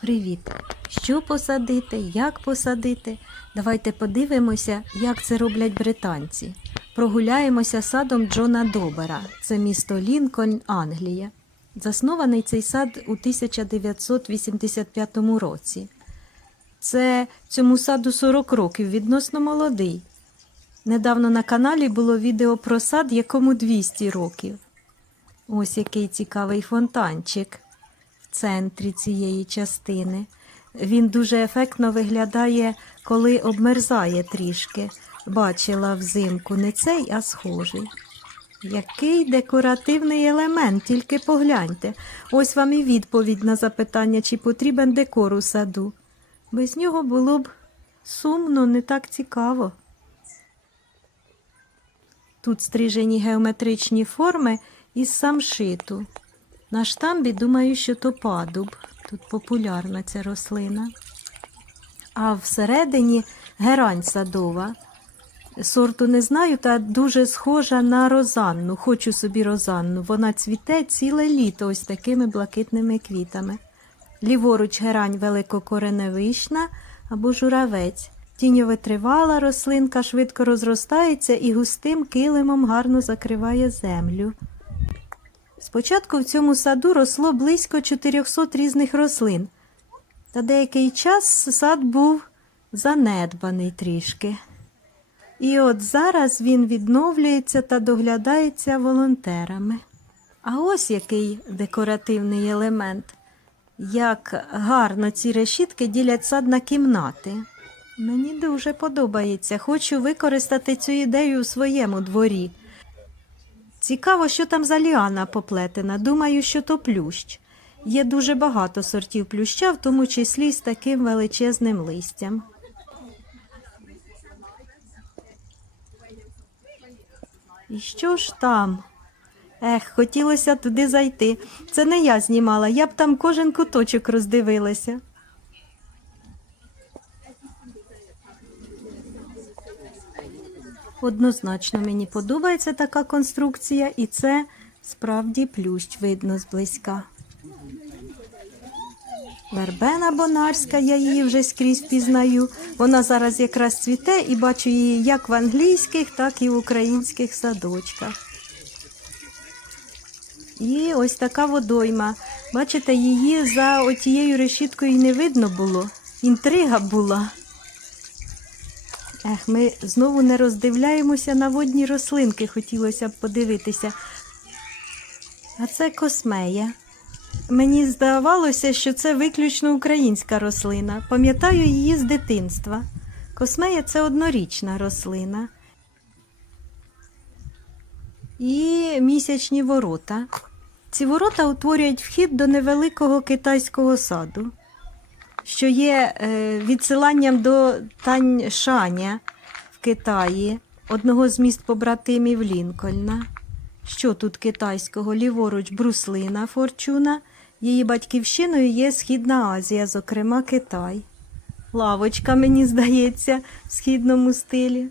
Привіт! Що посадити, як посадити? Давайте подивимося, як це роблять британці. Прогуляємося садом Джона Добера. Це місто Лінкольн, Англія. Заснований цей сад у 1985 році. Це цьому саду 40 років, відносно молодий. Недавно на каналі було відео про сад, якому 200 років. Ось який цікавий фонтанчик центрі цієї частини. Він дуже ефектно виглядає, коли обмерзає трішки. Бачила взимку не цей, а схожий. Який декоративний елемент, тільки погляньте. Ось вам і відповідь на запитання, чи потрібен декор у саду. Без нього було б сумно, не так цікаво. Тут стрижені геометричні форми із самшиту. На штамбі думаю, що то падуб. Тут популярна ця рослина. А всередині герань садова. Сорту не знаю, та дуже схожа на розанну. Хочу собі розанну. Вона цвіте ціле літо ось такими блакитними квітами. Ліворуч герань великокореневишна або журавець. Тіньовитривала рослинка швидко розростається і густим килимом гарно закриває землю. Спочатку в цьому саду росло близько 400 різних рослин, та деякий час сад був занедбаний трішки. І от зараз він відновлюється та доглядається волонтерами. А ось який декоративний елемент. Як гарно ці решітки ділять сад на кімнати. Мені дуже подобається. Хочу використати цю ідею у своєму дворі. Цікаво, що там за ліана поплетена. Думаю, що то плющ. Є дуже багато сортів плюща, в тому числі з таким величезним листям. І що ж там? Ех, хотілося туди зайти. Це не я знімала, я б там кожен куточок роздивилася. Однозначно мені подобається така конструкція, і це справді плющ видно зблизька. Вербена бонарська, я її вже скрізь впізнаю. Вона зараз якраз цвіте і бачу її як в англійських, так і в українських садочках. І ось така водойма. Бачите, її за отією решіткою не видно було. Інтрига була. Ех, ми знову не роздивляємося на водні рослинки, хотілося б подивитися. А це космея. Мені здавалося, що це виключно українська рослина. Пам'ятаю її з дитинства. Космея це однорічна рослина. І місячні ворота. Ці ворота утворюють вхід до невеликого китайського саду, що є е, відсиланням до Таньшаня в Китаї, одного з міст побратимів Лінкольна. Що тут китайського? Ліворуч бруслина Форчуна. Її батьківщиною є Східна Азія, зокрема Китай. Лавочка, мені здається, в східному стилі.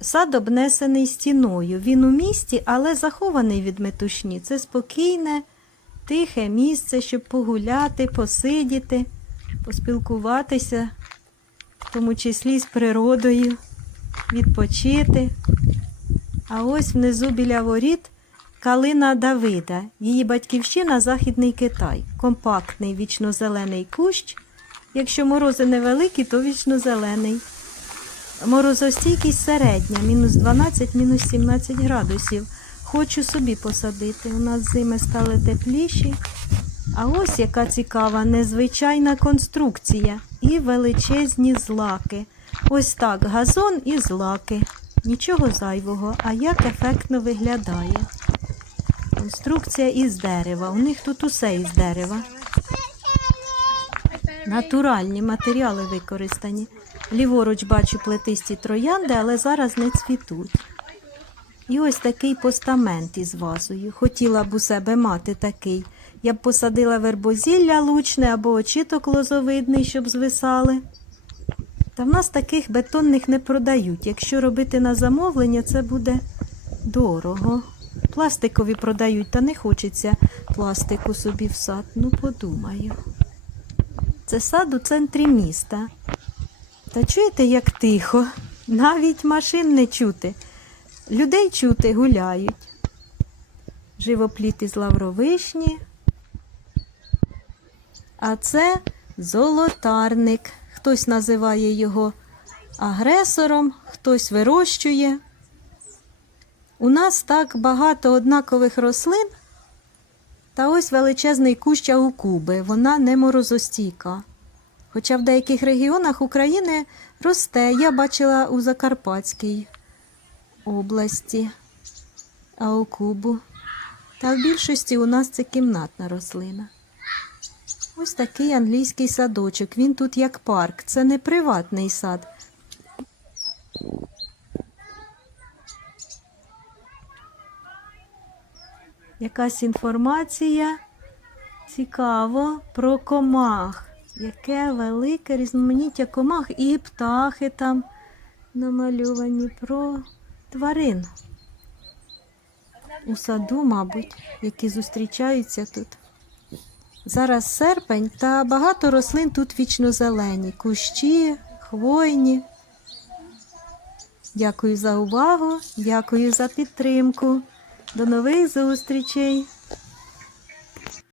Сад обнесений стіною. Він у місті, але захований від метушні. Це спокійне, тихе місце, щоб погуляти, посидіти, поспілкуватися, в тому числі з природою, відпочити. А ось внизу біля воріт калина Давида. Її батьківщина Західний Китай. Компактний вічнозелений кущ. Якщо морози невеликі, то вічнозелений. Морозостійкість середня, мінус 12, мінус 17 градусів. Хочу собі посадити. У нас зими стали тепліші. А ось яка цікава, незвичайна конструкція і величезні злаки. Ось так, газон і злаки. Нічого зайвого, а як ефектно виглядає. Конструкція із дерева. У них тут усе із дерева. Натуральні матеріали використані. Ліворуч бачу плетисті троянди, але зараз не цвітуть. І ось такий постамент із вазою. Хотіла б у себе мати такий. Я б посадила вербозілля лучне або очіток лозовидний, щоб звисали. Та в нас таких бетонних не продають. Якщо робити на замовлення, це буде дорого. Пластикові продають, та не хочеться пластику собі в сад. Ну, подумаю. Це сад у центрі міста. Та чуєте, як тихо? Навіть машин не чути. Людей чути гуляють. Живопліт із лавровишні. А це золотарник. Хтось називає його агресором, хтось вирощує. У нас так багато однакових рослин, та ось величезний кущ аукуби, вона не морозостійка. Хоча в деяких регіонах України росте, я бачила у Закарпатській області аукубу. Та в більшості у нас це кімнатна рослина. Ось такий англійський садочок. Він тут як парк. Це не приватний сад. Якась інформація цікаво про комах. Яке велике різноманіття комах і птахи там намальовані про тварин. У саду, мабуть, які зустрічаються тут. Зараз серпень та багато рослин тут вічно зелені, кущі, хвойні. Дякую за увагу, дякую за підтримку. До нових зустрічей!